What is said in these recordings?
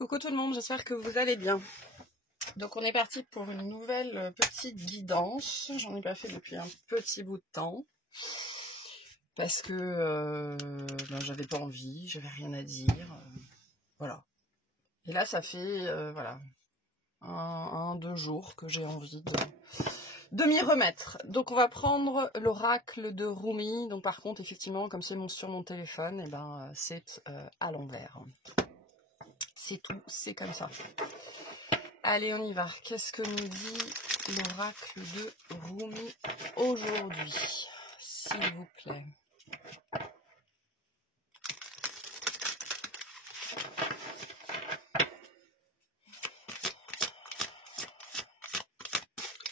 Coucou tout le monde, j'espère que vous allez bien. Donc on est parti pour une nouvelle petite guidance. J'en ai pas fait depuis un petit bout de temps. Parce que j'avais pas envie, j'avais rien à dire. Voilà. Et là ça fait voilà, 2 jours que j'ai envie de m'y remettre. Donc on va prendre l'oracle de Rumi. Donc par contre effectivement comme c'est sur mon téléphone, et ben c'est à l'envers. C'est tout, c'est comme ça. Allez, on y va. Qu'est-ce que nous dit l'oracle de Rumi aujourd'hui, s'il vous plaît?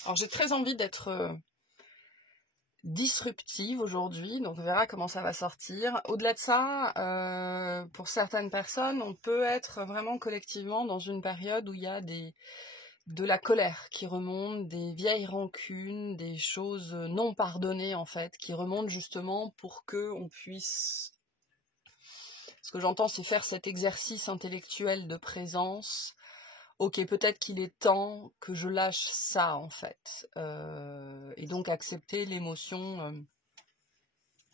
Alors, j'ai très envie d'être disruptive aujourd'hui, donc on verra comment ça va sortir. Au-delà de ça, pour certaines personnes, on peut être vraiment collectivement dans une période où il y a de la colère qui remonte, des vieilles rancunes, des choses non pardonnées en fait, qui remontent justement pour que on puisse... Ce que j'entends, c'est faire cet exercice intellectuel de présence. Ok, peut-être qu'il est temps que je lâche ça en fait, et donc accepter l'émotion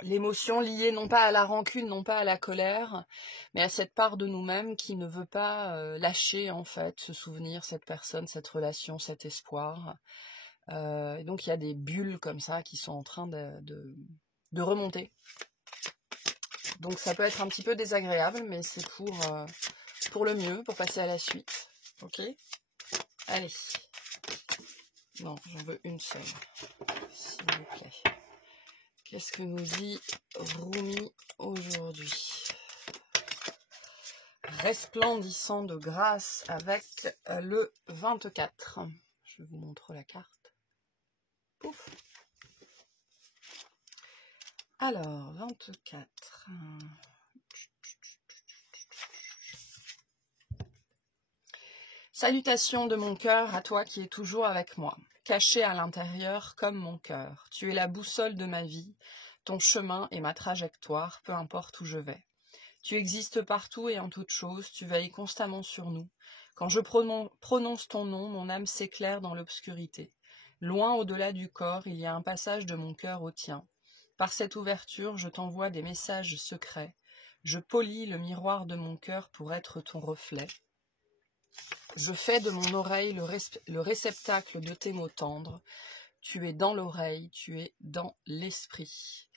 liée non pas à la rancune, non pas à la colère, mais à cette part de nous-mêmes qui ne veut pas lâcher en fait ce souvenir, cette personne, cette relation, cet espoir. Et donc il y a des bulles comme ça qui sont en train de remonter. Donc ça peut être un petit peu désagréable, mais c'est pour le mieux, pour passer à la suite. Ok ? Allez. Non, j'en veux une seule, s'il vous plaît. Qu'est-ce que nous dit Rumi aujourd'hui? Resplendissant de grâce avec le 24. Je vous montre la carte. Pouf. Alors, 24. Salutations de mon cœur à toi qui es toujours avec moi, caché à l'intérieur comme mon cœur. Tu es la boussole de ma vie, ton chemin et ma trajectoire, peu importe où je vais. Tu existes partout et en toute chose, tu veilles constamment sur nous. Quand je prononce ton nom, mon âme s'éclaire dans l'obscurité. Loin au-delà du corps, il y a un passage de mon cœur au tien. Par cette ouverture, je t'envoie des messages secrets. Je polis le miroir de mon cœur pour être ton reflet. Je fais de mon oreille le réceptacle de tes mots tendres. Tu es dans l'oreille, tu es dans l'esprit.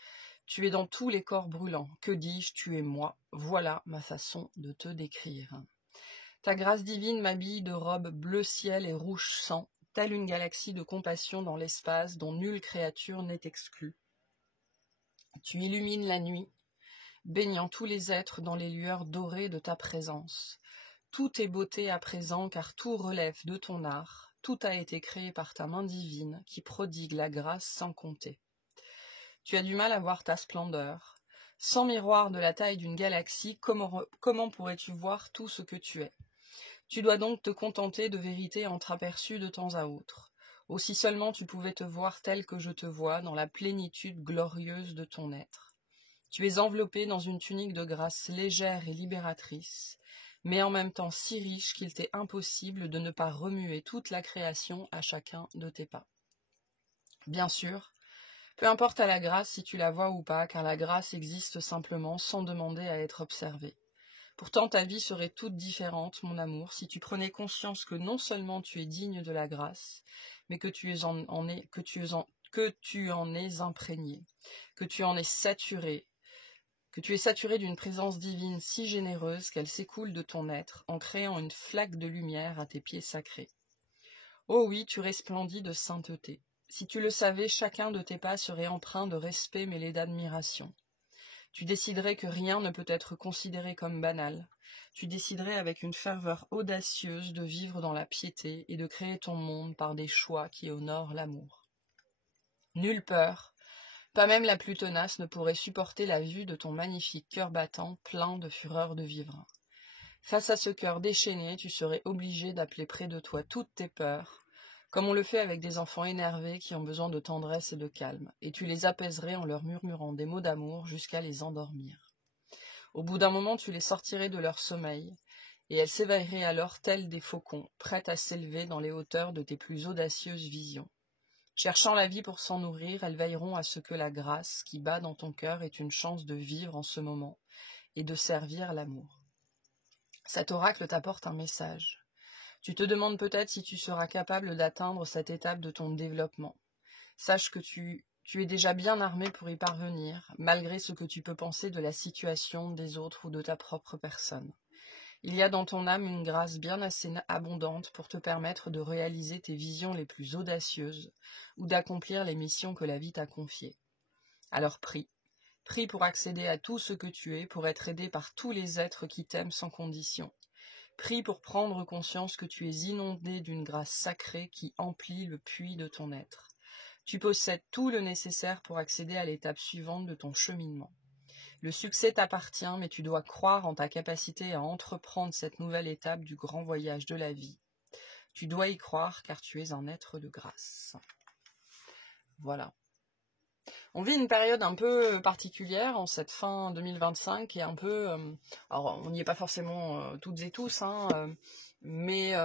Tu es dans tous les corps brûlants. Que dis-je, tu es moi. Voilà ma façon de te décrire. Ta grâce divine m'habille de robes bleu ciel et rouge sang, telle une galaxie de compassion dans l'espace dont nulle créature n'est exclue. Tu illumines la nuit, baignant tous les êtres dans les lueurs dorées de ta présence. Tout est beauté à présent, car tout relève de ton art. Tout a été créé par ta main divine, qui prodigue la grâce sans compter. Tu as du mal à voir ta splendeur. Sans miroir de la taille d'une galaxie, comment pourrais-tu voir tout ce que tu es? Tu dois donc te contenter de vérités entreaperçues de temps à autre. Aussi seulement tu pouvais te voir tel que je te vois, dans la plénitude glorieuse de ton être. Tu es enveloppé dans une tunique de grâce légère et libératrice, mais en même temps si riche qu'il t'est impossible de ne pas remuer toute la création à chacun de tes pas. Bien sûr, peu importe à la grâce si tu la vois ou pas, car la grâce existe simplement sans demander à être observée. Pourtant ta vie serait toute différente, mon amour, si tu prenais conscience que non seulement tu es digne de la grâce, mais que tu en es imprégné, que tu en es saturé, que tu es saturé d'une présence divine si généreuse qu'elle s'écoule de ton être en créant une flaque de lumière à tes pieds sacrés. Oh oui, tu resplendis de sainteté. Si tu le savais, chacun de tes pas serait empreint de respect mêlé d'admiration. Tu déciderais que rien ne peut être considéré comme banal. Tu déciderais avec une ferveur audacieuse de vivre dans la piété et de créer ton monde par des choix qui honorent l'amour. Nulle peur, pas même la plus tenace, ne pourrait supporter la vue de ton magnifique cœur battant plein de fureur de vivre. Face à ce cœur déchaîné, tu serais obligé d'appeler près de toi toutes tes peurs, comme on le fait avec des enfants énervés qui ont besoin de tendresse et de calme, et tu les apaiserais en leur murmurant des mots d'amour jusqu'à les endormir. Au bout d'un moment, tu les sortirais de leur sommeil, et elles s'éveilleraient alors telles des faucons, prêtes à s'élever dans les hauteurs de tes plus audacieuses visions. Cherchant la vie pour s'en nourrir, elles veilleront à ce que la grâce qui bat dans ton cœur ait une chance de vivre en ce moment et de servir l'amour. Cet oracle t'apporte un message. Tu te demandes peut-être si tu seras capable d'atteindre cette étape de ton développement. Sache que tu es déjà bien armé pour y parvenir, malgré ce que tu peux penser de la situation des autres ou de ta propre personne. Il y a dans ton âme une grâce bien assez abondante pour te permettre de réaliser tes visions les plus audacieuses ou d'accomplir les missions que la vie t'a confiées. Alors prie. Prie pour accéder à tout ce que tu es, pour être aidé par tous les êtres qui t'aiment sans condition. Prie pour prendre conscience que tu es inondé d'une grâce sacrée qui emplit le puits de ton être. Tu possèdes tout le nécessaire pour accéder à l'étape suivante de ton cheminement. Le succès t'appartient, mais tu dois croire en ta capacité à entreprendre cette nouvelle étape du grand voyage de la vie. Tu dois y croire car tu es un être de grâce. Voilà. On vit une période un peu particulière en cette fin 2025 et un peu... alors on n'y est pas forcément toutes et tous, mais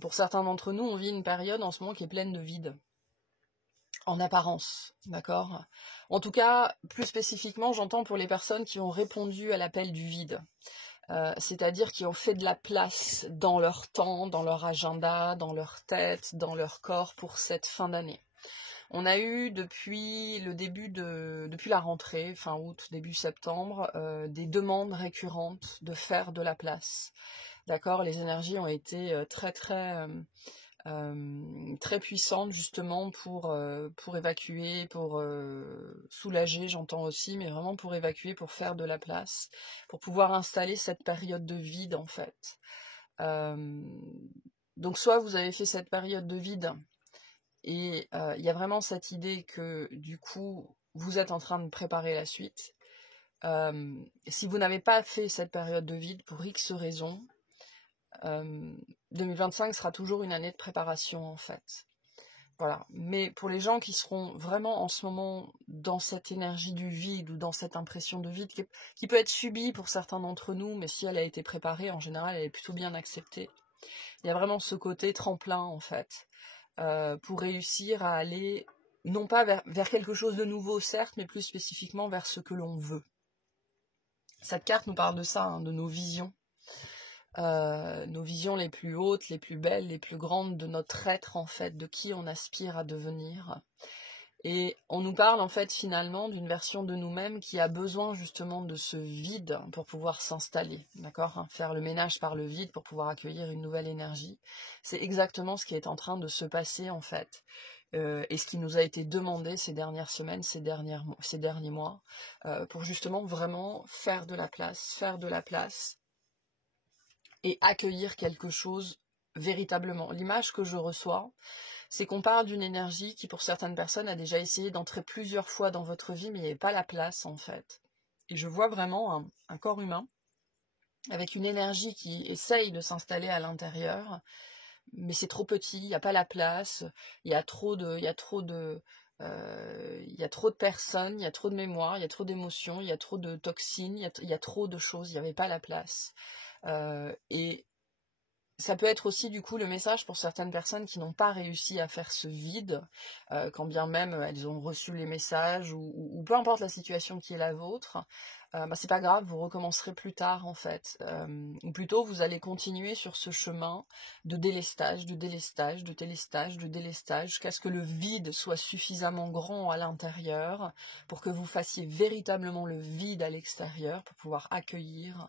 pour certains d'entre nous, on vit une période en ce moment qui est pleine de vide. En apparence, d'accord? En tout cas, plus spécifiquement, j'entends pour les personnes qui ont répondu à l'appel du vide. C'est-à-dire qui ont fait de la place dans leur temps, dans leur agenda, dans leur tête, dans leur corps pour cette fin d'année. On a eu depuis la rentrée, fin août, début septembre, des demandes récurrentes de faire de la place. D'accord? Les énergies ont été très puissante justement pour évacuer, pour soulager, j'entends aussi, mais vraiment pour évacuer, pour faire de la place, pour pouvoir installer cette période de vide en fait. Donc soit vous avez fait cette période de vide et il y a vraiment cette idée que du coup vous êtes en train de préparer la suite. Si vous n'avez pas fait cette période de vide pour X raisons, 2025 sera toujours une année de préparation en fait. Voilà. Mais pour les gens qui seront vraiment en ce moment dans cette énergie du vide ou dans cette impression de vide qui peut être subie pour certains d'entre nous, mais si elle a été préparée, en général, elle est plutôt bien acceptée. Il y a vraiment ce côté tremplin en fait, pour réussir à aller non pas vers quelque chose de nouveau certes, mais plus spécifiquement vers ce que l'on veut. Cette carte nous parle de ça, de nos visions. Nos visions les plus hautes, les plus belles, les plus grandes de notre être en fait, de qui on aspire à devenir. Et on nous parle en fait finalement d'une version de nous-mêmes qui a besoin justement de ce vide pour pouvoir s'installer, d'accord, faire le ménage par le vide pour pouvoir accueillir une nouvelle énergie. C'est exactement ce qui est en train de se passer en fait. Et ce qui nous a été demandé ces dernières semaines, ces derniers mois, pour justement vraiment faire de la place, et accueillir quelque chose véritablement. L'image que je reçois, c'est qu'on parle d'une énergie qui, pour certaines personnes, a déjà essayé d'entrer plusieurs fois dans votre vie, mais il n'y avait pas la place, en fait. Et je vois vraiment un corps humain avec une énergie qui essaye de s'installer à l'intérieur, mais c'est trop petit, il n'y a pas la place, il y a trop de personnes, il y a trop de mémoire, il y a trop d'émotions, il y a trop de toxines, il y a trop de choses, il n'y avait pas la place. Et ça peut être aussi du coup le message pour certaines personnes qui n'ont pas réussi à faire ce vide, quand bien même elles ont reçu les messages ou peu importe la situation qui est la vôtre, c'est pas grave, vous recommencerez plus tard en fait, ou plutôt vous allez continuer sur ce chemin de délestage, jusqu'à ce que le vide soit suffisamment grand à l'intérieur pour que vous fassiez véritablement le vide à l'extérieur pour pouvoir accueillir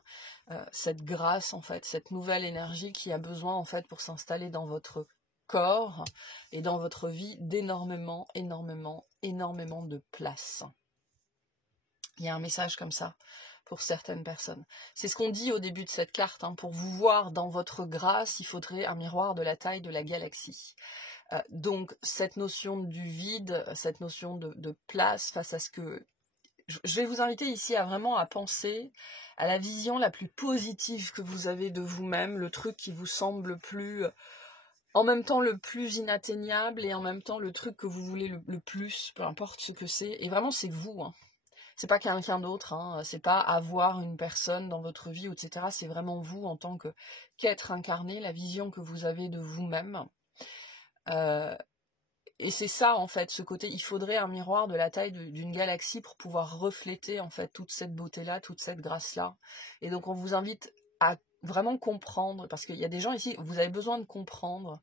cette grâce en fait, cette nouvelle énergie qui a besoin en fait pour s'installer dans votre corps et dans votre vie d'énormément de place. Il y a un message comme ça pour certaines personnes. C'est ce qu'on dit au début de cette carte, pour vous voir dans votre grâce, il faudrait un miroir de la taille de la galaxie. Donc cette notion du vide, cette notion de place face à ce que... Je vais vous inviter ici à vraiment penser à la vision la plus positive que vous avez de vous-même, le truc qui vous semble en même temps le plus inatteignable et en même temps le truc que vous voulez le plus, peu importe ce que c'est. Et vraiment c'est vous, c'est pas quelqu'un d'autre, hein, c'est pas avoir une personne dans votre vie, etc. C'est vraiment vous en tant qu'être incarné, la vision que vous avez de vous-même. Et c'est ça, en fait, ce côté, il faudrait un miroir de la taille d'une galaxie pour pouvoir refléter, en fait, toute cette beauté-là, toute cette grâce-là. Et donc, on vous invite à vraiment comprendre, parce qu'il y a des gens ici, vous avez besoin de comprendre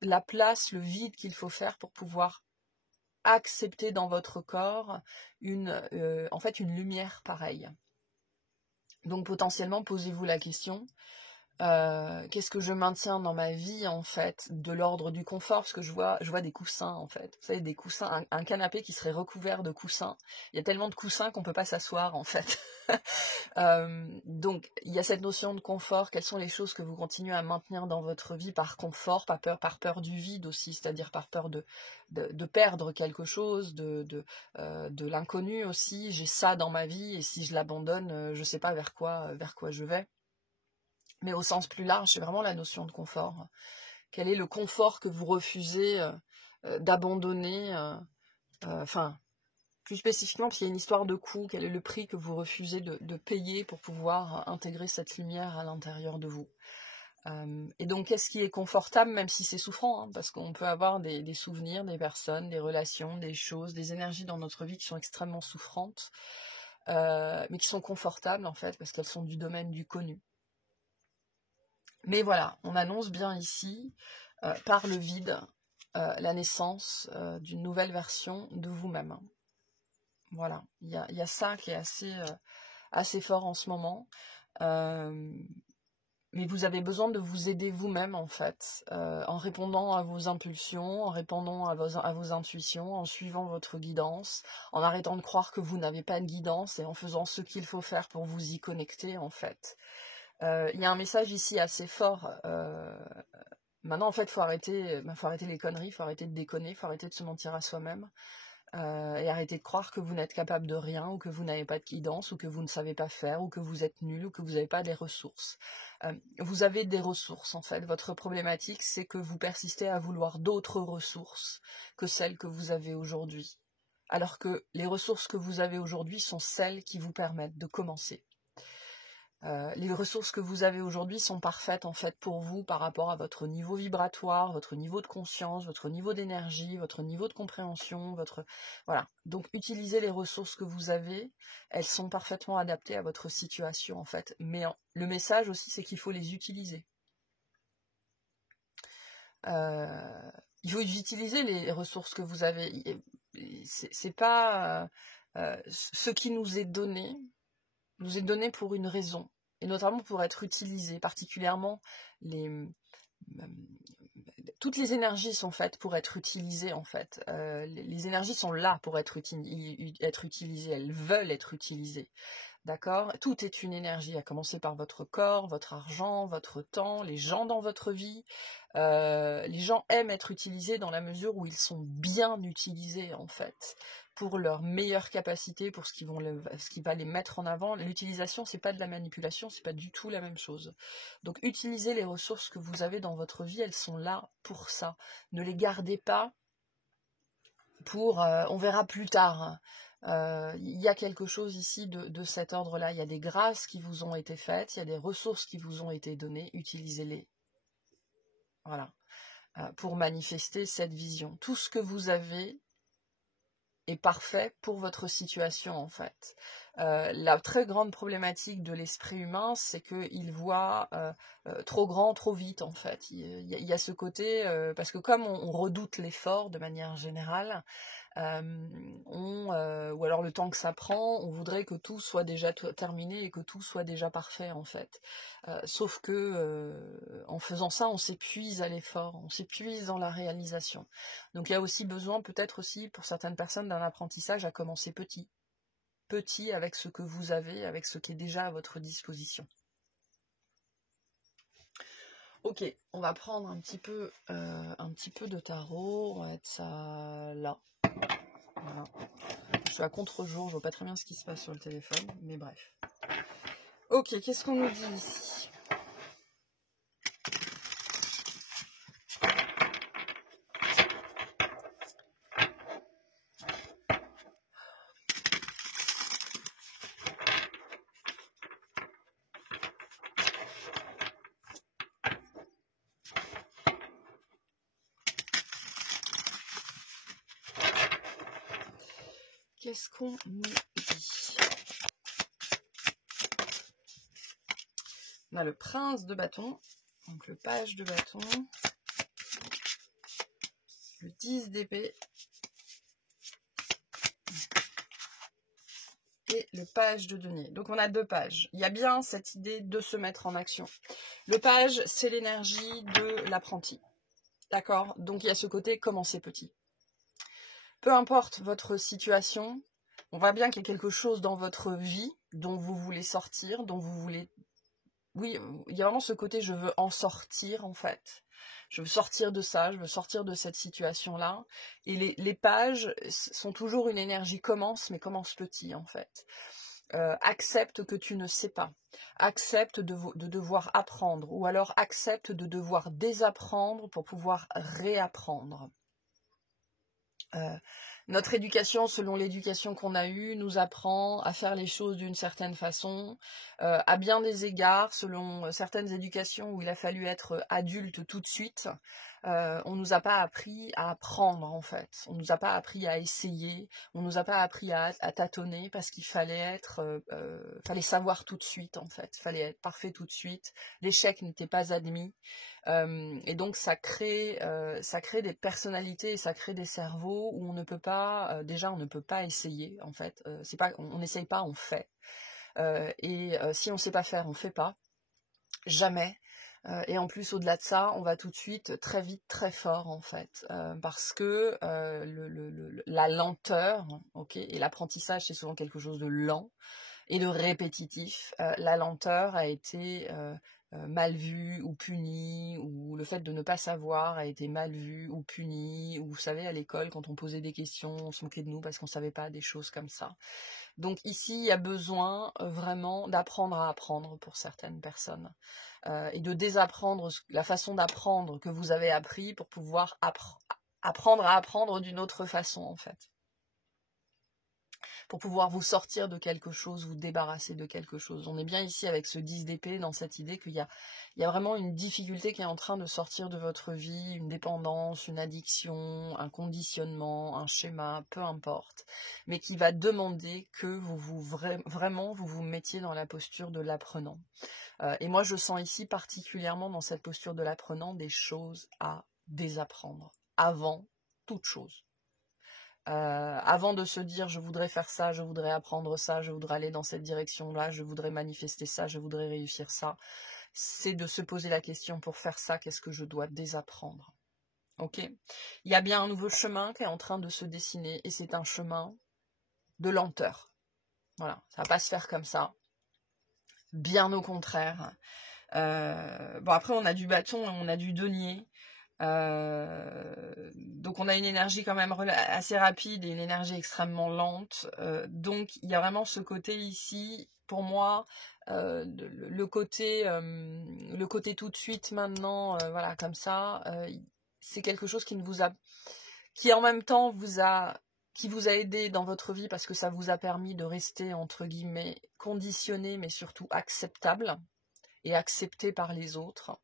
la place, le vide qu'il faut faire pour pouvoir accepter dans votre corps en fait, une lumière pareille. Donc, potentiellement, posez-vous la question, qu'est-ce que je maintiens dans ma vie, en fait, de l'ordre du confort, parce que je vois des coussins, en fait, vous savez, des coussins, un canapé qui serait recouvert de coussins, il y a tellement de coussins qu'on peut pas s'asseoir, en fait. Donc il y a cette notion de confort, quelles sont les choses que vous continuez à maintenir dans votre vie par confort, par peur du vide aussi, c'est-à-dire par peur de perdre quelque chose, de l'inconnu aussi, j'ai ça dans ma vie, et si je l'abandonne, je sais pas vers quoi je vais. Mais au sens plus large, c'est vraiment la notion de confort. Quel est le confort que vous refusez d'abandonner, plus spécifiquement, parce qu'il y a une histoire de coût, quel est le prix que vous refusez de payer pour pouvoir intégrer cette lumière à l'intérieur de vous. Et donc, qu'est-ce qui est confortable, même si c'est souffrant, hein, parce qu'on peut avoir des souvenirs, des personnes, des relations, des choses, des énergies dans notre vie qui sont extrêmement souffrantes, mais qui sont confortables, en fait, parce qu'elles sont du domaine du connu. Mais voilà, on annonce bien ici, par le vide, la naissance d'une nouvelle version de vous-même. Voilà, il y a ça qui est assez fort en ce moment. Mais vous avez besoin de vous aider vous-même, en fait, en répondant à vos impulsions, en répondant à vos intuitions, en suivant votre guidance, en arrêtant de croire que vous n'avez pas de guidance et en faisant ce qu'il faut faire pour vous y connecter, en fait. Il y a un message ici assez fort. Maintenant, en fait, faut arrêter les conneries, faut arrêter de déconner, faut arrêter de se mentir à soi-même. Et arrêter de croire que vous n'êtes capable de rien, ou que vous n'avez pas de guidance, ou que vous ne savez pas faire, ou que vous êtes nul, ou que vous n'avez pas des ressources. Vous avez des ressources, en fait. Votre problématique, c'est que vous persistez à vouloir d'autres ressources que celles que vous avez aujourd'hui. Alors que les ressources que vous avez aujourd'hui sont celles qui vous permettent de commencer. Les ressources que vous avez aujourd'hui sont parfaites, en fait, pour vous par rapport à votre niveau vibratoire, votre niveau de conscience, votre niveau d'énergie, votre niveau de compréhension, voilà. Donc utilisez les ressources que vous avez, elles sont parfaitement adaptées à votre situation, en fait. Mais le message aussi, c'est qu'il faut les utiliser. Il faut utiliser les ressources que vous avez. C'est pas ce qui nous est donné pour une raison, et notamment pour être utilisé, particulièrement toutes les énergies sont faites pour être utilisées, en fait. Les énergies sont là pour être utilisées, elles veulent être utilisées. D'accord ? Tout est une énergie, à commencer par votre corps, votre argent, votre temps, les gens dans votre vie. Les gens aiment être utilisés dans la mesure où ils sont bien utilisés, en fait, pour leur meilleure capacité, pour ce qui va les mettre en avant. L'utilisation, c'est pas de la manipulation, c'est pas du tout la même chose. Donc utilisez les ressources que vous avez dans votre vie, elles sont là pour ça. Ne les gardez pas pour on verra plus tard. Il y a quelque chose ici de cet ordre-là. Il y a des grâces qui vous ont été faites, il y a des ressources qui vous ont été données, utilisez-les. Voilà. Pour manifester cette vision. Tout ce que vous avez est parfait pour votre situation, en fait. La très grande problématique de l'esprit humain, c'est qu'il voit trop grand, trop vite, en fait. Il y a ce côté, parce que comme on redoute l'effort de manière générale, ou alors le temps que ça prend, on voudrait que tout soit déjà terminé et que tout soit déjà parfait, en fait. Sauf que en faisant ça, on s'épuise à l'effort, on s'épuise dans la réalisation. Donc il y a aussi besoin, peut-être aussi pour certaines personnes, d'un apprentissage à commencer petit avec ce que vous avez, avec ce qui est déjà à votre disposition. Ok, on va prendre un petit peu de tarot, on va mettre ça là. Voilà. Je suis à contre-jour, je vois pas très bien ce qui se passe sur le téléphone, mais bref. Ok, qu'est-ce qu'on nous dit ici ? qu'est-ce qu'on nous dit? On a le prince de bâton, donc le page de bâton, le 10 d'épée et le page de denier. Donc on a 2 pages. Il y a bien cette idée de se mettre en action. Le page, c'est l'énergie de l'apprenti. D'accord? Donc il y a ce côté commencer petit. Peu importe votre situation, on voit bien qu'il y a quelque chose dans votre vie dont vous voulez sortir, dont vous voulez... Oui, il y a vraiment ce côté je veux en sortir en fait. Je veux sortir de ça, je veux sortir de cette situation-là. Et les pages sont toujours une énergie commence, mais commence petit en fait. Accepte que tu ne sais pas. Accepte de devoir apprendre. Ou alors accepte de devoir désapprendre pour pouvoir réapprendre. Notre éducation, selon l'éducation qu'on a eue, nous apprend à faire les choses d'une certaine façon. À bien des égards, selon certaines éducations où il a fallu être adulte tout de suite, on nous a pas appris à apprendre en fait. On nous a pas appris à essayer. On nous a pas appris à tâtonner parce qu'il fallait fallait savoir tout de suite en fait. Fallait être parfait tout de suite. L'échec n'était pas admis. Et donc ça crée des personnalités et ça crée des cerveaux où on ne peut pas, déjà on ne peut pas essayer en fait, c'est pas, on n'essaye pas, on fait. Si on sait pas faire, on fait pas, jamais. Et en plus au-delà de ça, on va tout de suite très vite, très fort en fait, parce que la lenteur, ok, et l'apprentissage c'est souvent quelque chose de lent et de répétitif. La lenteur a été mal vu ou puni, ou le fait de ne pas savoir a été mal vu ou puni, ou vous savez à l'école quand on posait des questions, on se moquait de nous parce qu'on savait pas des choses comme ça. Donc ici il y a besoin vraiment d'apprendre à apprendre pour certaines personnes, et de désapprendre la façon d'apprendre que vous avez appris pour pouvoir apprendre à apprendre d'une autre façon en fait. Pour pouvoir vous sortir de quelque chose, vous débarrasser de quelque chose. On est bien ici avec ce 10 d'épée dans cette idée qu'il y a vraiment une difficulté qui est en train de sortir de votre vie, une dépendance, une addiction, un conditionnement, un schéma, peu importe, mais qui va demander que vraiment vous vous mettiez dans la posture de l'apprenant. Et moi je sens ici particulièrement dans cette posture de l'apprenant des choses à désapprendre, avant toute chose. Avant de se dire je voudrais faire ça, je voudrais apprendre ça, je voudrais aller dans cette direction-là, je voudrais manifester ça, je voudrais réussir ça, c'est de se poser la question pour faire ça, qu'est-ce que je dois désapprendre? Ok? Il y a bien un nouveau chemin qui est en train de se dessiner et c'est un chemin de lenteur. Voilà, ça va pas se faire comme ça. Bien au contraire. Bon après on a du bâton, on a du denier. Donc on a une énergie quand même assez rapide et une énergie extrêmement lente, donc il y a vraiment ce côté ici pour moi, le côté tout de suite maintenant, voilà comme ça, c'est quelque chose qui en même temps qui vous a aidé dans votre vie parce que ça vous a permis de rester entre guillemets conditionné mais surtout acceptable et accepté par les autres.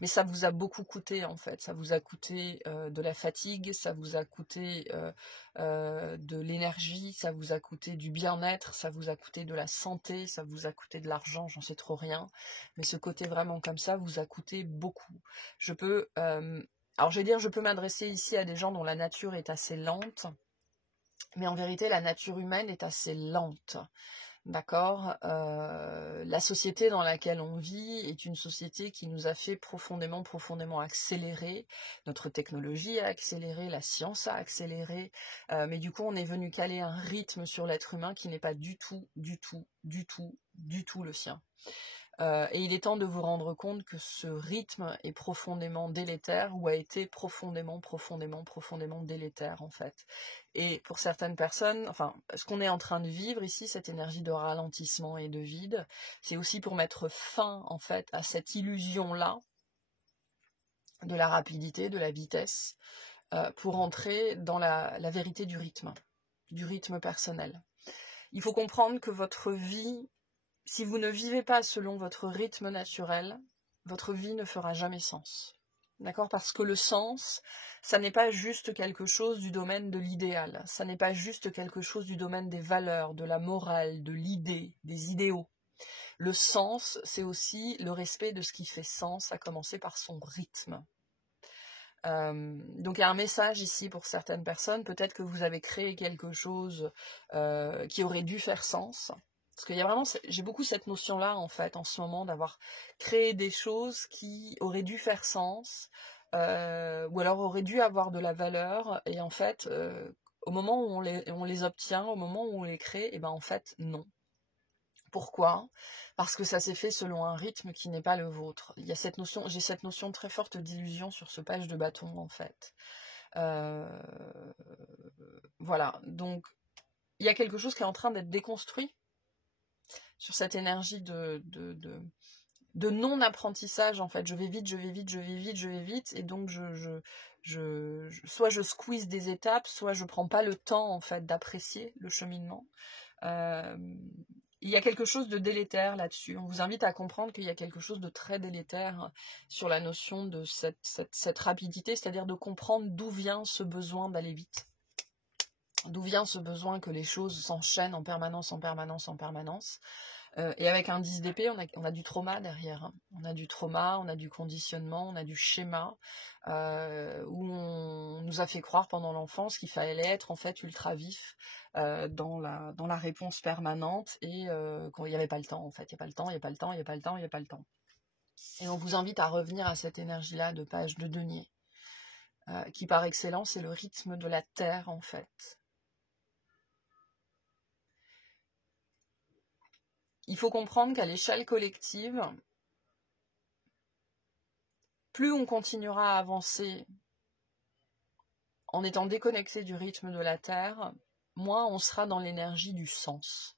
Mais ça vous a beaucoup coûté en fait, ça vous a coûté de la fatigue, ça vous a coûté de l'énergie, ça vous a coûté du bien-être, ça vous a coûté de la santé, ça vous a coûté de l'argent, j'en sais trop rien. Mais ce côté vraiment comme ça vous a coûté beaucoup. Alors je vais dire, je peux m'adresser ici à des gens dont la nature est assez lente, mais en vérité la nature humaine est assez lente. D'accord, la société dans laquelle on vit est une société qui nous a fait profondément accélérer. Notre technologie a accéléré, la science a accéléré, mais du coup on est venu caler un rythme sur l'être humain qui n'est pas du tout le sien. Et il est temps de vous rendre compte que ce rythme est profondément délétère ou a été profondément délétère en fait. Et pour certaines personnes, enfin, ce qu'on est en train de vivre ici, cette énergie de ralentissement et de vide, c'est aussi pour mettre fin en fait à cette illusion-là de la rapidité, de la vitesse, pour entrer dans la vérité du rythme personnel. Il faut comprendre que votre vie, si vous ne vivez pas selon votre rythme naturel, votre vie ne fera jamais sens. D'accord? Parce que le sens, ça n'est pas juste quelque chose du domaine de l'idéal, ça n'est pas juste quelque chose du domaine des valeurs, de la morale, de l'idée, des idéaux. Le sens, c'est aussi le respect de ce qui fait sens, à commencer par son rythme. Donc il y a un message ici pour certaines personnes, peut-être que vous avez créé quelque chose qui aurait dû faire sens, parce qu'il y a vraiment, j'ai beaucoup cette notion-là en fait en ce moment, d'avoir créé des choses qui auraient dû faire sens, ou alors auraient dû avoir de la valeur, et en fait, au moment où on les obtient, au moment où on les crée, et ben en fait non. Pourquoi? Parce que ça s'est fait selon un rythme qui n'est pas le vôtre. Il y a cette notion, j'ai cette notion très forte d'illusion sur ce page de bâton en fait. Voilà, donc il y a quelque chose qui est en train d'être déconstruit sur cette énergie de non-apprentissage en fait. Je vais vite, je vais vite, je vais vite, je vais vite, et donc soit je squeeze des étapes, soit je prends pas le temps en fait d'apprécier le cheminement. Il y a quelque chose de délétère là-dessus. On vous invite à comprendre qu'il y a quelque chose de très délétère sur la notion de cette rapidité, c'est-à-dire de comprendre d'où vient ce besoin d'aller vite. D'où vient ce besoin que les choses s'enchaînent en permanence, en permanence, en permanence. Et avec un 10 d'épée, on a du trauma derrière. On a du trauma, on a du conditionnement, on a du schéma, où on nous a fait croire pendant l'enfance qu'il fallait être en fait ultra vif dans la réponse permanente, et qu'il n'y avait pas le temps en fait. Il n'y a pas le temps, il n'y a pas le temps, il n'y a pas le temps, il n'y a pas le temps. Et on vous invite à revenir à cette énergie-là de page de denier, qui par excellence est le rythme de la Terre en fait. Il faut comprendre qu'à l'échelle collective, plus on continuera à avancer en étant déconnecté du rythme de la Terre, moins on sera dans l'énergie du sens.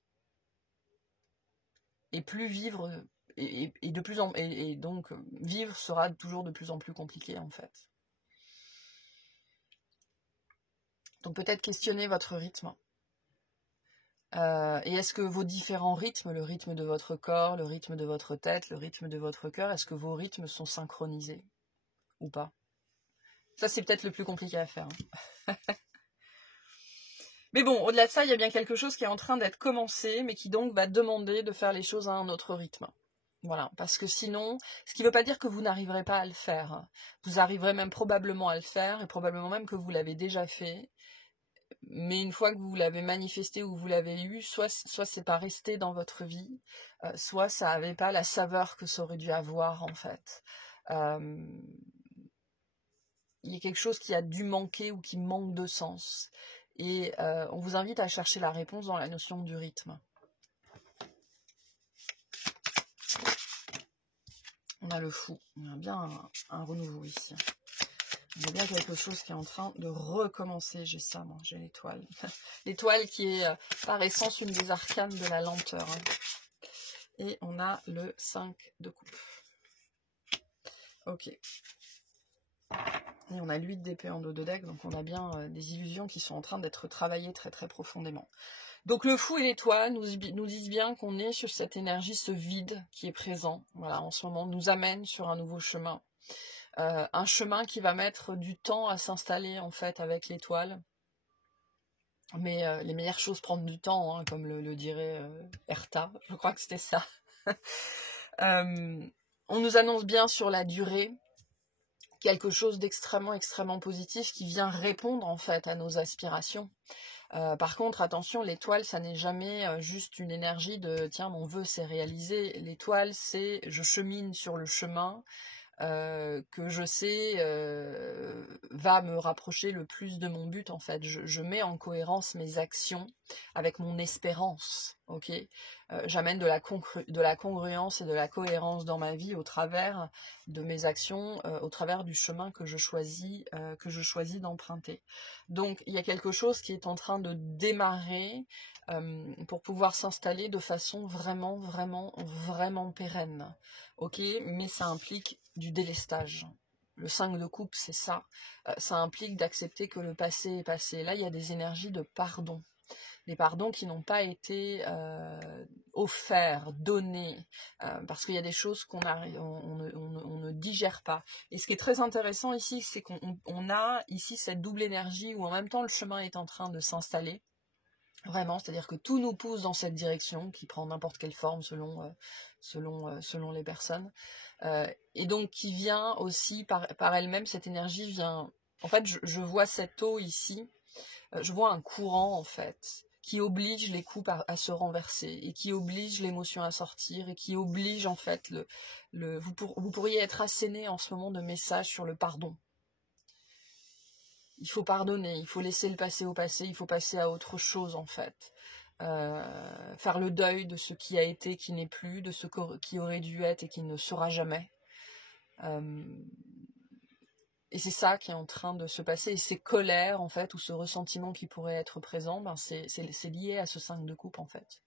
Et plus vivre, et donc vivre sera toujours de plus en plus compliqué en fait. Donc peut-être questionner votre rythme. Et est-ce que vos différents rythmes, le rythme de votre corps, le rythme de votre tête, le rythme de votre cœur, est-ce que vos rythmes sont synchronisés ou pas? Ça, c'est peut-être le plus compliqué à faire. Hein. Mais bon, au-delà de ça, il y a bien quelque chose qui est en train d'être commencé, mais qui donc va demander de faire les choses à un autre rythme. Voilà, parce que sinon, ce qui ne veut pas dire que vous n'arriverez pas à le faire. Vous arriverez même probablement à le faire, et probablement même que vous l'avez déjà fait. Mais une fois que vous l'avez manifesté ou vous l'avez eu, soit c'est pas resté dans votre vie, soit ça n'avait pas la saveur que ça aurait dû avoir en fait. Il y a quelque chose qui a dû manquer ou qui manque de sens. Et on vous invite à chercher la réponse dans la notion du rythme. On a le fou, on a bien un renouveau ici. On a bien quelque chose qui est en train de recommencer. J'ai ça, moi, j'ai l'étoile. L'étoile qui est par essence une des arcanes de la lenteur. Hein. Et on a le 5 de coupe. Ok. Et on a l'8 d'épée en dos de deck, donc on a bien des illusions qui sont en train d'être travaillées très très profondément. Donc le fou et l'étoile nous disent bien qu'on est sur cette énergie, ce vide qui est présent, voilà, en ce moment, nous amène sur un nouveau chemin. Un chemin qui va mettre du temps à s'installer en fait avec l'étoile. Mais les meilleures choses prennent du temps, hein, comme le dirait Erta, je crois que c'était ça. On nous annonce bien sur la durée quelque chose d'extrêmement, extrêmement positif qui vient répondre en fait à nos aspirations. Par contre, attention, l'étoile, ça n'est jamais juste une énergie de « tiens, mon vœu s'est réalisé ». L'étoile, c'est « je chemine sur le chemin ». Que je sais va me rapprocher le plus de mon but en fait. Je mets en cohérence mes actions avec mon espérance, ok. J'amène de la congruence et de la cohérence dans ma vie au travers de mes actions, au travers du chemin que je choisis d'emprunter. Donc il y a quelque chose qui est en train de démarrer pour pouvoir s'installer de façon vraiment, vraiment, vraiment pérenne. Ok, mais ça implique du délestage. Le 5 de coupe, c'est ça. Ça implique d'accepter que le passé est passé. Là, il y a des énergies de pardon. les pardons qui n'ont pas été offerts, donnés, parce qu'il y a des choses qu'on on ne digère pas. Et ce qui est très intéressant ici, c'est qu'on a ici cette double énergie où en même temps le chemin est en train de s'installer. Vraiment, c'est-à-dire que tout nous pousse dans cette direction, qui prend n'importe quelle forme selon les personnes. Et donc qui vient aussi par elle-même, cette énergie vient... En fait, je vois cette eau ici, je vois un courant en fait, qui oblige les coupes à se renverser, et qui oblige l'émotion à sortir, et qui oblige en fait vous pourriez être asséné en ce moment de messages sur le pardon. Il faut pardonner, il faut laisser le passé au passé, il faut passer à autre chose en fait. Faire le deuil de ce qui a été, qui n'est plus, de ce qui aurait dû être et qui ne sera jamais. Et c'est ça qui est en train de se passer. Et ces colères en fait, ou ce ressentiment qui pourrait être présent, ben c'est lié à ce 5 de coupe en fait.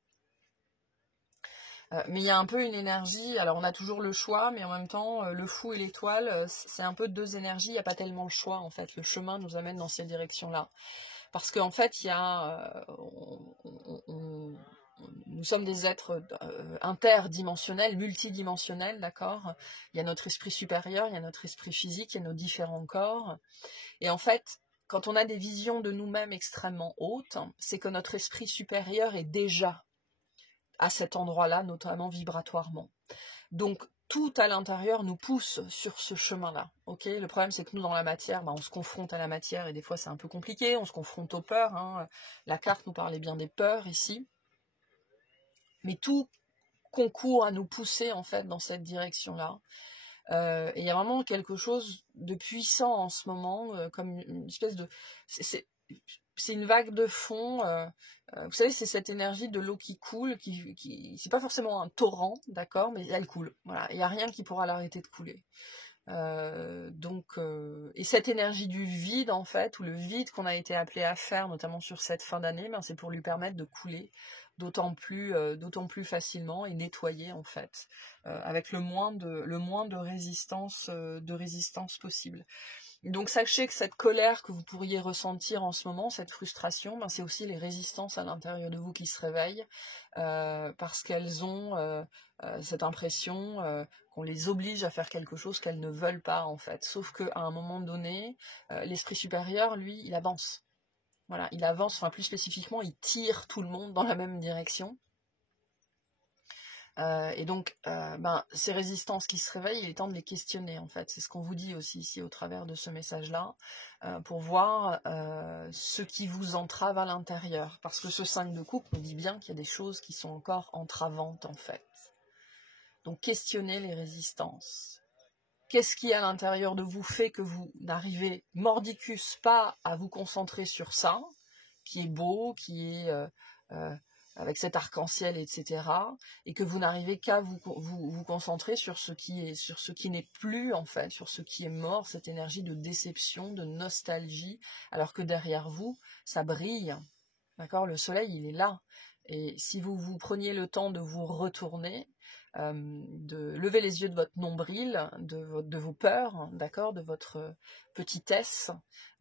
Mais il y a un peu une énergie, alors on a toujours le choix, mais en même temps, le fou et l'étoile, c'est un peu deux énergies, il n'y a pas tellement le choix en fait. Le chemin nous amène dans ces directions-là. Parce qu'en fait, il y a, nous sommes des êtres interdimensionnels, multidimensionnels, d'accord? Il y a notre esprit supérieur, il y a notre esprit physique, il y a nos différents corps. Et en fait, quand on a des visions de nous-mêmes extrêmement hautes, c'est que notre esprit supérieur est déjà à cet endroit-là, notamment vibratoirement. Donc, tout à l'intérieur nous pousse sur ce chemin-là. Okay, le problème, c'est que nous, dans la matière, on se confronte à la matière et des fois, c'est un peu compliqué. On se confronte aux peurs. Hein. La carte nous parlait bien des peurs ici. Mais tout concourt à nous pousser, en fait, dans cette direction-là. Et il y a vraiment quelque chose de puissant en ce moment, comme une espèce de... C'est une vague de fond, vous savez, c'est cette énergie de l'eau qui coule, c'est pas forcément un torrent, d'accord, mais elle coule, voilà, il n'y a rien qui pourra l'arrêter de couler. Et cette énergie du vide, en fait, ou le vide qu'on a été appelé à faire, notamment sur cette fin d'année, c'est pour lui permettre de couler d'autant plus facilement et nettoyer, en fait, avec le moins de résistance possible. Donc sachez que cette colère que vous pourriez ressentir en ce moment, cette frustration, c'est aussi les résistances à l'intérieur de vous qui se réveillent, parce qu'elles ont cette impression qu'on les oblige à faire quelque chose qu'elles ne veulent pas en fait. Sauf qu'à un moment donné, l'esprit supérieur, lui, il avance. Voilà, il avance, enfin plus spécifiquement, il tire tout le monde dans la même direction. Et donc, ces résistances qui se réveillent, il est temps de les questionner, en fait. C'est ce qu'on vous dit aussi ici au travers de ce message-là, pour voir ce qui vous entrave à l'intérieur. Parce que ce 5 de coupe nous dit bien qu'il y a des choses qui sont encore entravantes, en fait. Donc, questionnez les résistances. Qu'est-ce qui, à l'intérieur de vous, fait que vous n'arrivez, mordicus, pas à vous concentrer sur ça, qui est beau, qui est... avec cet arc-en-ciel, etc., et que vous n'arrivez qu'à vous concentrer sur ce qui n'est plus, en fait, sur ce qui est mort, cette énergie de déception, de nostalgie, alors que derrière vous, ça brille, d'accord? Le soleil, il est là, et si vous preniez le temps de vous retourner, de lever les yeux de votre nombril, de vos peurs, d'accord, de votre petitesse,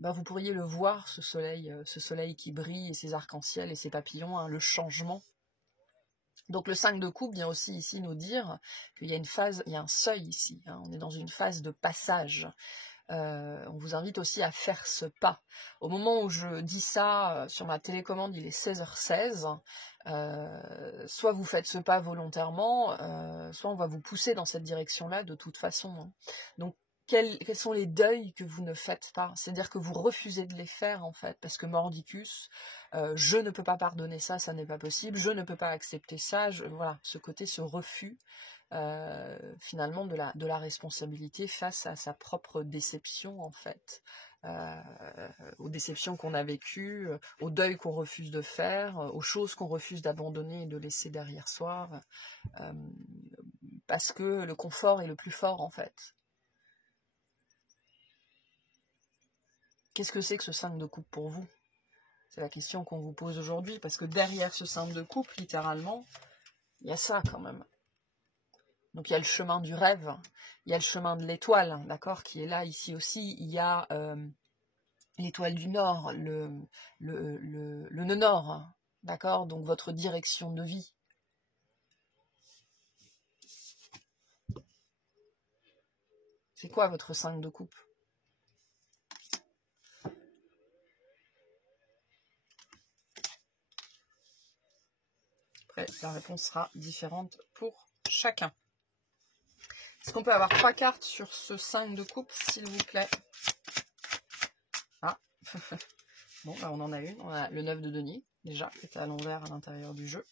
vous pourriez le voir, ce soleil qui brille, et ces arcs-en-ciel et ces papillons, hein, le changement. Donc le 5 de coupe vient aussi ici nous dire qu'il y a une phase, il y a un seuil ici, hein, on est dans une phase de passage. On vous invite aussi à faire ce pas. Au moment où je dis ça, sur ma télécommande, il est 16h16. Soit vous faites ce pas volontairement, soit on va vous pousser dans cette direction-là de toute façon. Hein. Donc, quels sont les deuils que vous ne faites pas? C'est-à-dire que vous refusez de les faire, en fait, parce que mordicus, je ne peux pas pardonner ça, ça n'est pas possible, je ne peux pas accepter ça, voilà, ce côté, ce refus, finalement, de la responsabilité face à sa propre déception, en fait. Aux déceptions qu'on a vécues, au deuil qu'on refuse de faire, aux choses qu'on refuse d'abandonner et de laisser derrière soi, parce que le confort est le plus fort, en fait. Qu'est-ce que c'est que ce 5 de coupe pour vous? C'est la question qu'on vous pose aujourd'hui, parce que derrière ce 5 de coupe, littéralement, il y a ça quand même. Donc il y a le chemin du rêve, il y a le chemin de l'étoile, d'accord, qui est là, ici aussi. Il y a l'étoile du Nord, le nœud Nord, d'accord? Donc votre direction de vie. C'est quoi votre 5 de coupe? Après, la réponse sera différente pour chacun. Est-ce qu'on peut avoir 3 cartes sur ce 5 de coupe, s'il vous plaît? Ah, bon, bah on en a une. On a le 9 de denier, déjà, qui était à l'envers à l'intérieur du jeu.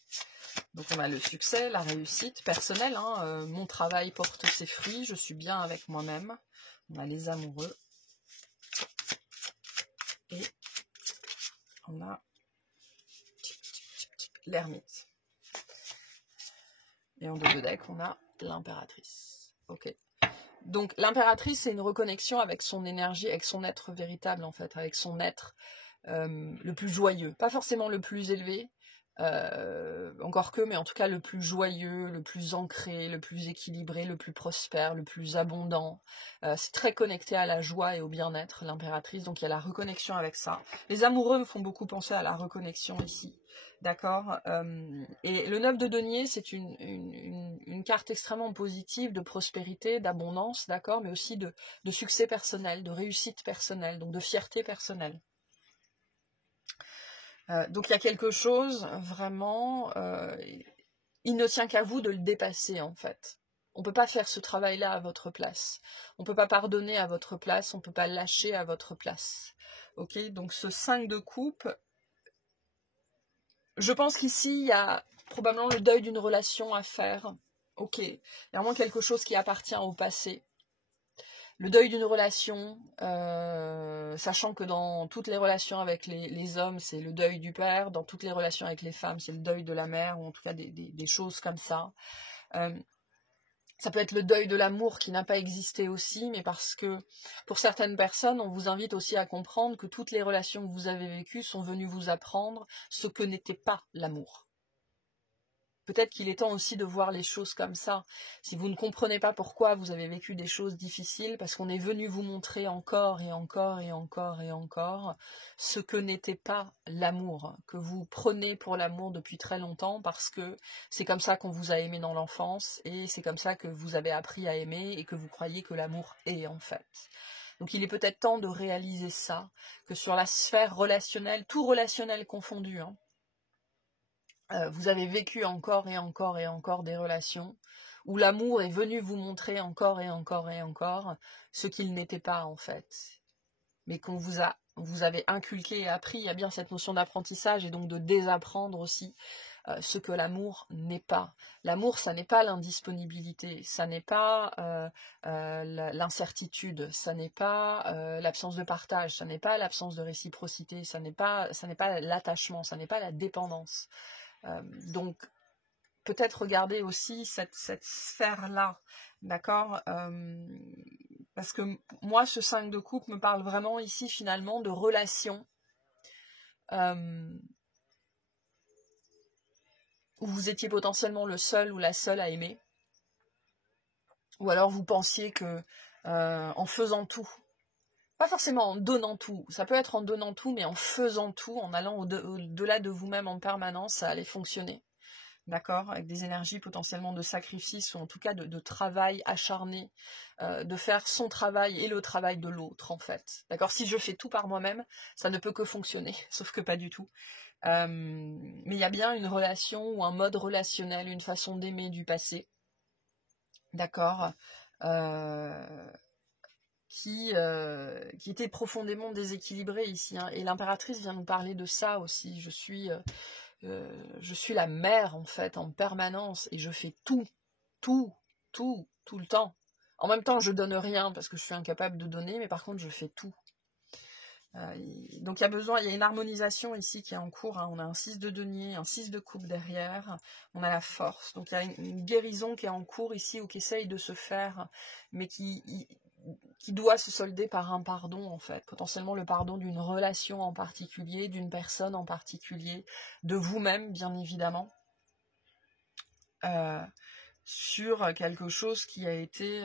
Donc on a le succès, la réussite personnelle. Hein, mon travail porte ses fruits, je suis bien avec moi-même. On a les amoureux. Et on a l'ermite. Et en dos de deck, on a l'impératrice. Ok. Donc l'impératrice, c'est une reconnexion avec son énergie, avec son être véritable en fait, avec son être le plus joyeux. Pas forcément le plus élevé, encore que, mais en tout cas le plus joyeux, le plus ancré, le plus équilibré, le plus prospère, le plus abondant. C'est très connecté à la joie et au bien-être, l'impératrice, donc il y a la reconnexion avec ça. Les amoureux me font beaucoup penser à la reconnexion ici. D'accord. Et le 9 de denier, c'est une carte extrêmement positive de prospérité, d'abondance, d'accord, mais aussi de succès personnel, de réussite personnelle, donc de fierté personnelle. Donc il y a quelque chose, vraiment, il ne tient qu'à vous de le dépasser, en fait. On ne peut pas faire ce travail-là à votre place. On ne peut pas pardonner à votre place, on ne peut pas lâcher à votre place. Ok, donc ce 5 de coupe, je pense qu'ici, il y a probablement le deuil d'une relation à faire. Ok, il y a vraiment quelque chose qui appartient au passé. Le deuil d'une relation, sachant que dans toutes les relations avec les hommes, c'est le deuil du père, dans toutes les relations avec les femmes, c'est le deuil de la mère, ou en tout cas des choses comme ça. Ça peut être le deuil de l'amour qui n'a pas existé aussi, mais parce que pour certaines personnes, on vous invite aussi à comprendre que toutes les relations que vous avez vécues sont venues vous apprendre ce que n'était pas l'amour. Peut-être qu'il est temps aussi de voir les choses comme ça. Si vous ne comprenez pas pourquoi vous avez vécu des choses difficiles, parce qu'on est venu vous montrer encore et encore et encore et encore ce que n'était pas l'amour, que vous prenez pour l'amour depuis très longtemps, parce que c'est comme ça qu'on vous a aimé dans l'enfance, et c'est comme ça que vous avez appris à aimer, et que vous croyez que l'amour est en fait. Donc il est peut-être temps de réaliser ça, que sur la sphère relationnelle, tout relationnel confondu, hein, vous avez vécu encore et encore et encore des relations où l'amour est venu vous montrer encore et encore et encore ce qu'il n'était pas en fait, mais vous avez inculqué et appris. Il y a bien cette notion d'apprentissage et donc de désapprendre aussi ce que l'amour n'est pas. L'amour, ça n'est pas l'indisponibilité, ça n'est pas l'incertitude, ça n'est pas l'absence de partage, ça n'est pas l'absence de réciprocité, ça n'est pas l'attachement, ça n'est pas la dépendance. Donc, peut-être regarder aussi cette sphère-là, d'accord, parce que moi, ce 5 de coupe me parle vraiment ici, finalement, de relations où vous étiez potentiellement le seul ou la seule à aimer, ou alors vous pensiez que en faisant tout, pas forcément en donnant tout, ça peut être en donnant tout, mais en faisant tout, en allant au-delà de vous-même en permanence, ça allait fonctionner. D'accord, avec des énergies potentiellement de sacrifice ou en tout cas de travail acharné, de faire son travail et le travail de l'autre en fait. D'accord, si je fais tout par moi-même, ça ne peut que fonctionner, sauf que pas du tout. Mais il y a bien une relation ou un mode relationnel, une façon d'aimer du passé, d'accord, qui était profondément déséquilibré ici. Hein. Et l'impératrice vient nous parler de ça aussi. Je suis la mère en fait en permanence et je fais tout le temps. En même temps, je donne rien parce que je suis incapable de donner, mais par contre, je fais tout. Donc il y a une harmonisation ici qui est en cours. Hein. On a un 6 de denier, un 6 de coupe derrière. On a la force. Donc il y a une guérison qui est en cours ici ou qui essaye de se faire, mais qui doit se solder par un pardon en fait, potentiellement le pardon d'une relation en particulier, d'une personne en particulier, de vous-même bien évidemment, sur quelque chose qui a été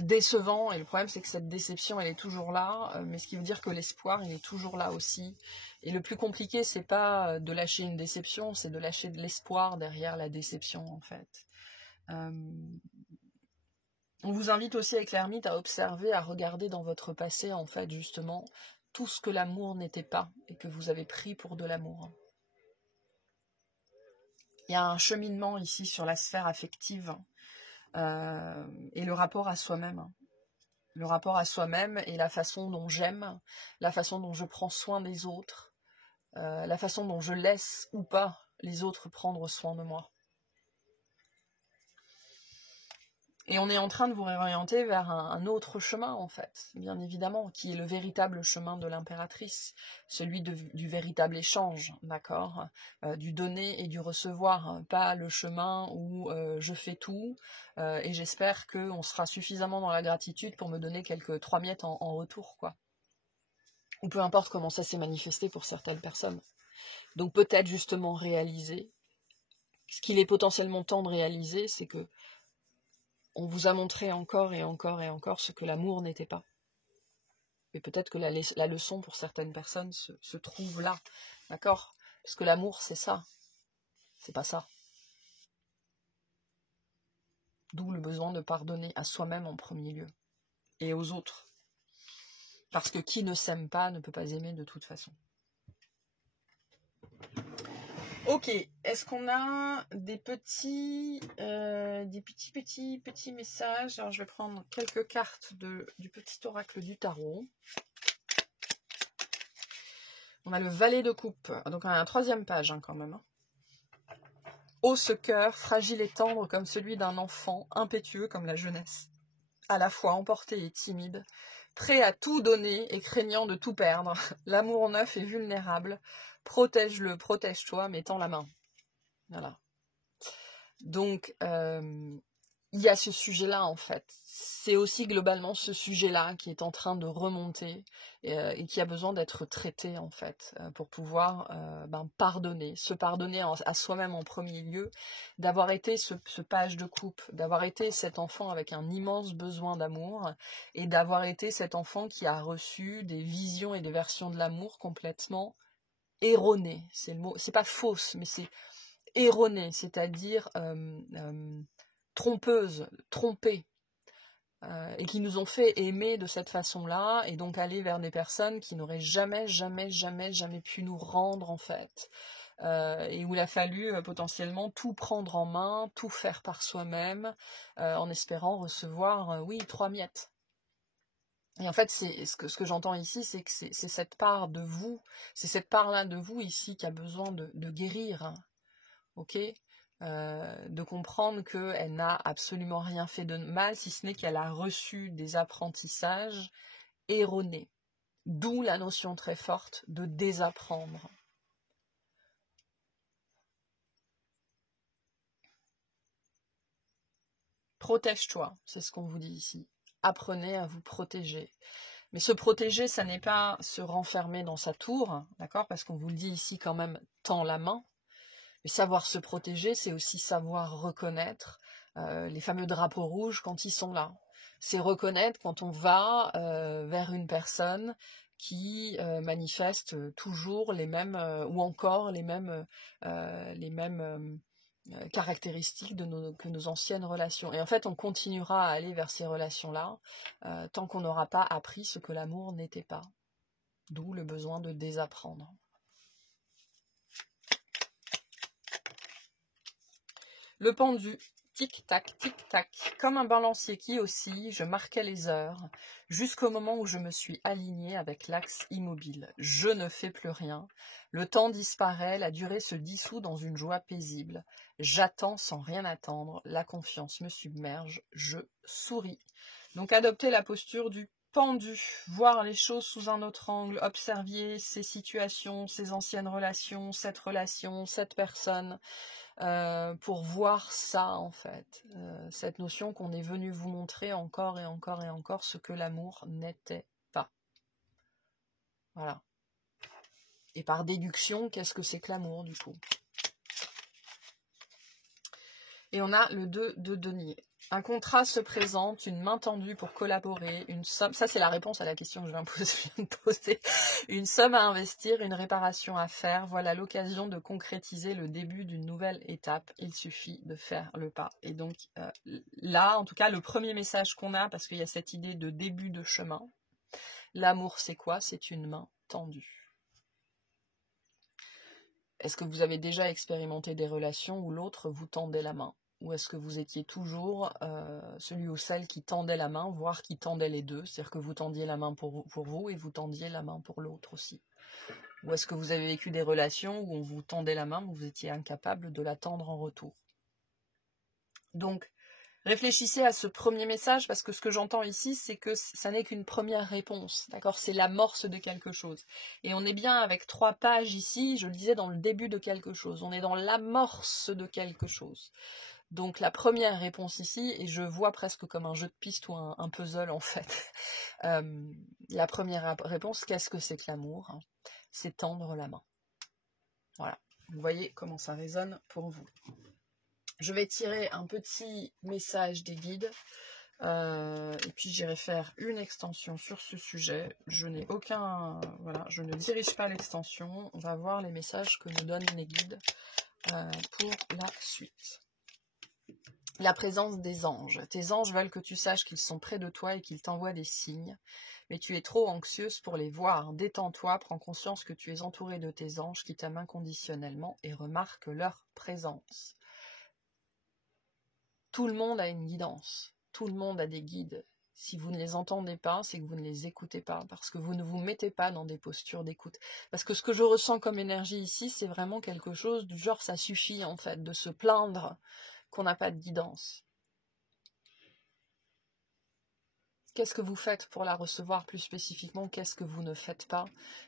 décevant, et le problème c'est que cette déception elle est toujours là, mais ce qui veut dire que l'espoir il est toujours là aussi. Et le plus compliqué c'est pas de lâcher une déception, c'est de lâcher de l'espoir derrière la déception en fait. On vous invite aussi avec l'ermite à observer, à regarder dans votre passé en fait justement tout ce que l'amour n'était pas et que vous avez pris pour de l'amour. Il y a un cheminement ici sur la sphère affective et le rapport à soi-même. Le rapport à soi-même et la façon dont j'aime, la façon dont je prends soin des autres, la façon dont je laisse ou pas les autres prendre soin de moi. Et on est en train de vous réorienter vers un autre chemin, en fait, bien évidemment, qui est le véritable chemin de l'impératrice, celui du véritable échange, d'accord, du donner et du recevoir, hein, pas le chemin où je fais tout, et j'espère qu'on sera suffisamment dans la gratitude pour me donner quelques 3 miettes en retour, quoi. Ou peu importe comment ça s'est manifesté pour certaines personnes. Donc peut-être justement réaliser, ce qu'il est potentiellement temps de réaliser, c'est que on vous a montré encore et encore et encore ce que l'amour n'était pas. Et peut-être que la leçon pour certaines personnes se trouve là, d'accord? Parce que l'amour, c'est ça, c'est pas ça. D'où le besoin de pardonner à soi-même en premier lieu, et aux autres. Parce que qui ne s'aime pas ne peut pas aimer de toute façon. Ok, est-ce qu'on a des petits messages? Alors je vais prendre quelques cartes du petit oracle du tarot. On a le valet de coupe, donc on a la 3e page quand même. Ô ce cœur, fragile et tendre comme celui d'un enfant, impétueux comme la jeunesse, à la fois emporté et timide, prêt à tout donner et craignant de tout perdre, l'amour neuf et vulnérable, protège-le, protège-toi, mettant la main. Voilà. Donc, il y a ce sujet-là, en fait. C'est aussi globalement ce sujet-là qui est en train de remonter et qui a besoin d'être traité, en fait, pour pouvoir pardonner. Se pardonner à soi-même en premier lieu, d'avoir été ce page de coupe, d'avoir été cet enfant avec un immense besoin d'amour et d'avoir été cet enfant qui a reçu des visions et des versions de l'amour complètement erronées. C'est le mot, c'est pas fausse, mais c'est erronée, c'est-à-dire trompeuse, trompée, et qui nous ont fait aimer de cette façon-là, et donc aller vers des personnes qui n'auraient jamais pu nous rendre en fait, et où il a fallu potentiellement tout prendre en main, tout faire par soi-même, en espérant recevoir, 3 miettes. Et en fait, ce que j'entends ici, c'est que c'est cette part de vous, c'est cette part-là de vous ici qui a besoin de guérir, hein. Ok, de comprendre qu'elle n'a absolument rien fait de mal, si ce n'est qu'elle a reçu des apprentissages erronés. D'où la notion très forte de désapprendre. Protège-toi, c'est ce qu'on vous dit ici. Apprenez à vous protéger. Mais se protéger, ça n'est pas se renfermer dans sa tour, d'accord? Parce qu'on vous le dit ici quand même, tend la main. Mais savoir se protéger, c'est aussi savoir reconnaître les fameux drapeaux rouges quand ils sont là. C'est reconnaître quand on va vers une personne qui manifeste toujours les mêmes, ou encore les mêmes caractéristiques que nos anciennes relations. Et en fait, on continuera à aller vers ces relations-là tant qu'on n'aura pas appris ce que l'amour n'était pas. D'où le besoin de désapprendre. Le pendu, tic-tac, tic-tac, comme un balancier qui oscille, je marquais les heures, jusqu'au moment où je me suis alignée avec l'axe immobile. Je ne fais plus rien. Le temps disparaît, la durée se dissout dans une joie paisible. J'attends sans rien attendre, la confiance me submerge, je souris. Donc adoptez la posture du pendu, voir les choses sous un autre angle, observer ces situations, ces anciennes relations, cette personne, pour voir ça en fait, cette notion qu'on est venu vous montrer encore et encore et encore ce que l'amour n'était pas. Voilà. Et par déduction, qu'est-ce que c'est que l'amour du coup? Et on a le 2 de denier. Un contrat se présente, une main tendue pour collaborer, une somme, ça c'est la réponse à la question que je viens de poser, une somme à investir, une réparation à faire, voilà l'occasion de concrétiser le début d'une nouvelle étape, il suffit de faire le pas. Et donc là, en tout cas, le premier message qu'on a, parce qu'il y a cette idée de début de chemin, l'amour c'est quoi? C'est une main tendue. Est-ce que vous avez déjà expérimenté des relations où l'autre vous tendait la main? Ou est-ce que vous étiez toujours celui ou celle qui tendait la main, voire qui tendait les deux? C'est-à-dire que vous tendiez la main pour vous et vous tendiez la main pour l'autre aussi. Ou est-ce que vous avez vécu des relations où on vous tendait la main, mais vous étiez incapable de la tendre en retour? Donc, réfléchissez à ce premier message, parce que ce que j'entends ici, c'est que ça n'est qu'une première réponse, d'accord? C'est l'amorce de quelque chose. Et on est bien avec 3 pages ici, je le disais, dans le début de quelque chose. On est dans l'amorce de quelque chose. Donc la première réponse ici, et je vois presque comme un jeu de piste ou un puzzle en fait, la première réponse, qu'est-ce que c'est que l'amour? C'est tendre la main. Voilà, vous voyez comment ça résonne pour vous. Je vais tirer un petit message des guides, et puis j'irai faire une extension sur ce sujet. Je n'ai aucun... Voilà, je ne dirige pas l'extension. On va voir les messages que nous donnent les guides pour la suite. La présence des anges. Tes anges veulent que tu saches qu'ils sont près de toi et qu'ils t'envoient des signes, mais tu es trop anxieuse pour les voir. Détends-toi, prends conscience que tu es entourée de tes anges qui t'aiment inconditionnellement et remarque leur présence. Tout le monde a une guidance, tout le monde a des guides. Si vous ne les entendez pas, c'est que vous ne les écoutez pas, parce que vous ne vous mettez pas dans des postures d'écoute. Parce que ce que je ressens comme énergie ici, c'est vraiment quelque chose du genre, ça suffit en fait, de se plaindre qu'on n'a pas de guidance. Qu'est-ce que vous faites pour la recevoir plus spécifiquement? Qu'est-ce que vous ne faites pas?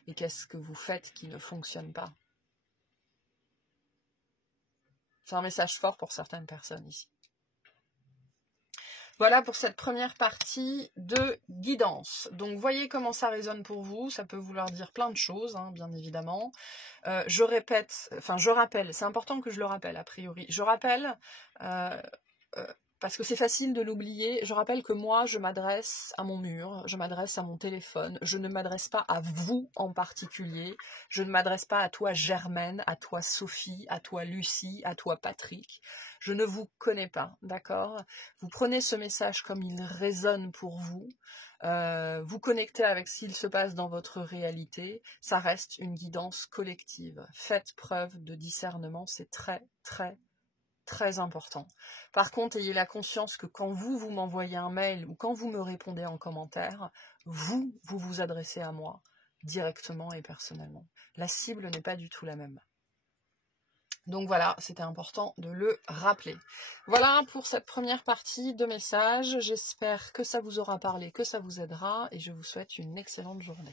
Et qu'est-ce que vous faites qui ne fonctionne pas? C'est un message fort pour certaines personnes ici. Voilà pour cette première partie de guidance. Donc voyez comment ça résonne pour vous. Ça peut vouloir dire plein de choses, hein, bien évidemment. Je rappelle, c'est important que je le rappelle a priori. Je rappelle, parce que c'est facile de l'oublier, je rappelle que moi, je m'adresse à mon mur, je m'adresse à mon téléphone, je ne m'adresse pas à vous en particulier, je ne m'adresse pas à toi Germaine, à toi Sophie, à toi Lucie, à toi Patrick. Je ne vous connais pas, d'accord? Vous prenez ce message comme il résonne pour vous, vous connectez avec ce qu'il se passe dans votre réalité, ça reste une guidance collective. Faites preuve de discernement, c'est très, très, très important. Par contre, ayez la conscience que quand vous m'envoyez un mail ou quand vous me répondez en commentaire, vous vous adressez à moi directement et personnellement. La cible n'est pas du tout la même. Donc voilà, c'était important de le rappeler. Voilà pour cette première partie de message. J'espère que ça vous aura parlé, que ça vous aidera et je vous souhaite une excellente journée.